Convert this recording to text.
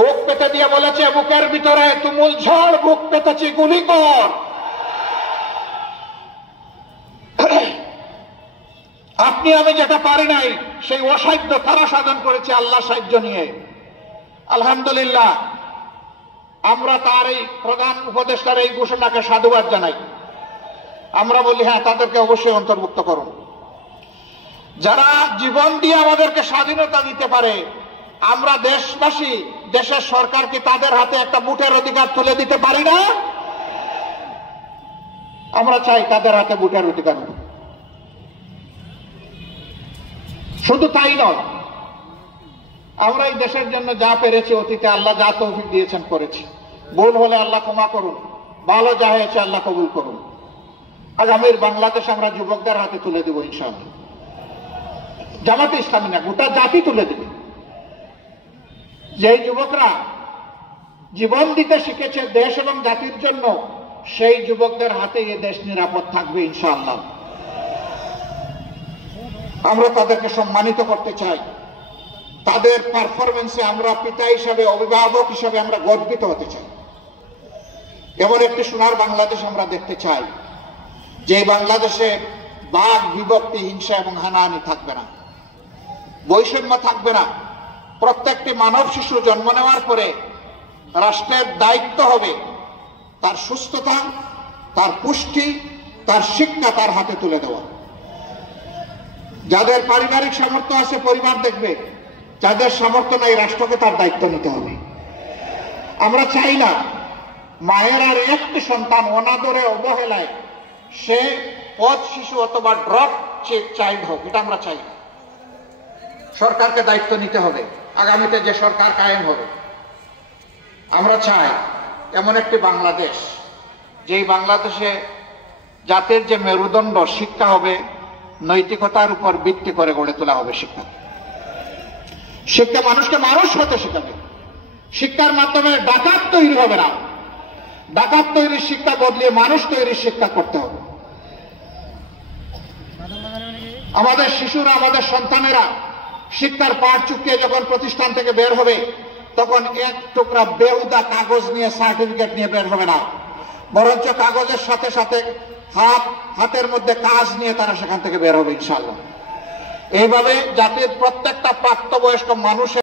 বুক পেতে দিয়ে বলেছে, বুকের ভিতরে তুমুল ঝড়, বুক পেতেছি গুলি কর। আপনি আমি যেটা পারি নাই সেই অসাধ্য তারা সাধন করেছে আল্লাহ সাহায্য নিয়ে। আলহামদুলিল্লাহ, আমরা তার এই প্রধান উপদেষ্টার এই ঘোষণাকে সাধুবাদ জানাই। আমরা বলি হ্যাঁ, তাদেরকে অবশ্যই অন্তর্ভুক্ত করুন। যারা জীবন দিয়ে আমাদেরকে স্বাধীনতা দিতে পারে, আমরা দেশবাসী দেশের সরকারকে তাদের হাতে একটা ভোটের অধিকার তুলে দিতে পারি না? আমরা চাই তাদের হাতে ভোটের অধিকার। শুধু তাই নয়, আমরা এই দেশের জন্য যা পেরেছি অতীতে আল্লাহ যা তৌফিক দিয়েছেন করেছি। ভুল হলে আল্লাহ ক্ষমা করুন, ভালো যা হয়েছে আল্লাহ কবুল করুন। আগামীর বাংলাদেশ আমরা যুবকদের হাতে তুলে দেব ইনশাআল্লাহ। জামাতে ইসলামী না, গোটা জাতি তুলে দেবে। যে যুবকরা জীবন দিতে শিখেছে দেশ এবং জাতির জন্য, সেই যুবকদের হাতে এ দেশ নিরাপদ থাকবে ইনশাআল্লাহ। আমরা তাদেরকে সম্মানিত করতে চাই। তাদের পারফরমেন্সে আমরা পিতা হিসাবে, অভিভাবক হিসাবে আমরা গর্বিত হতে চাই। এমন একটি সোনার বাংলাদেশ আমরা দেখতে চাই, যে বাংলাদেশে বাঘ বিভক্তি, হিংসা এবং হানাহানি থাকবে না, বৈষম্য থাকবে না। প্রত্যেকটি মানব শিশু জন্ম নেওয়ার পরে রাষ্ট্রের দায়িত্ব হবে তার সুস্থতা, তার পুষ্টি, তার শিক্ষা তার হাতে তুলে দেওয়া। যাদের পারিবারিক সামর্থ্য আছে পরিবার দেখবে, যাদের সামর্থ্য নাই রাষ্ট্রকে তার দায়িত্ব নিতে হবে। আমরা চাই না মায়ের আর একটি সন্তান অনাদরে, অবহেলায় সে পথ শিশু অথবা ড্রপ চাইল্ড হোক, এটা আমরা চাই না। সরকারকে দায়িত্ব নিতে হবে। আগামীতে যে সরকার কায়েম হবে, আমরা চাই এমন একটি বাংলাদেশ, যেই বাংলাদেশে জাতির যে মেরুদণ্ড শিক্ষা হবে, নৈতিকতার উপর ভিত্তি করে গড়ে তোলা হবে। শিক্ষা মানুষকে মানুষ হতে শেখাবে। শিক্ষার মাধ্যমে ডাকাত তৈরি হবে না, ডাকাত তৈরির শিক্ষা বদলিয়ে মানুষ তৈরির শিক্ষা করতে হবে। আমাদের শিশুরা, আমাদের সন্তানেরা শিক্ষার পাঠ চুকিয়ে যখন প্রতিষ্ঠান থেকে বের হবে, তখন এক টুকরা বেহুদা কাগজ নিয়ে, সার্টিফিকেট নিয়ে বের হবে না, বরঞ্চ কাগজের সাথে সাথে হাতের মধ্যে কাজ নিয়ে তারা সেখান থেকে বের হবে ইনশাআল্লাহ। এইভাবে জাতির প্রত্যেকটা প্রাপ্তবয়স্ক মানুষের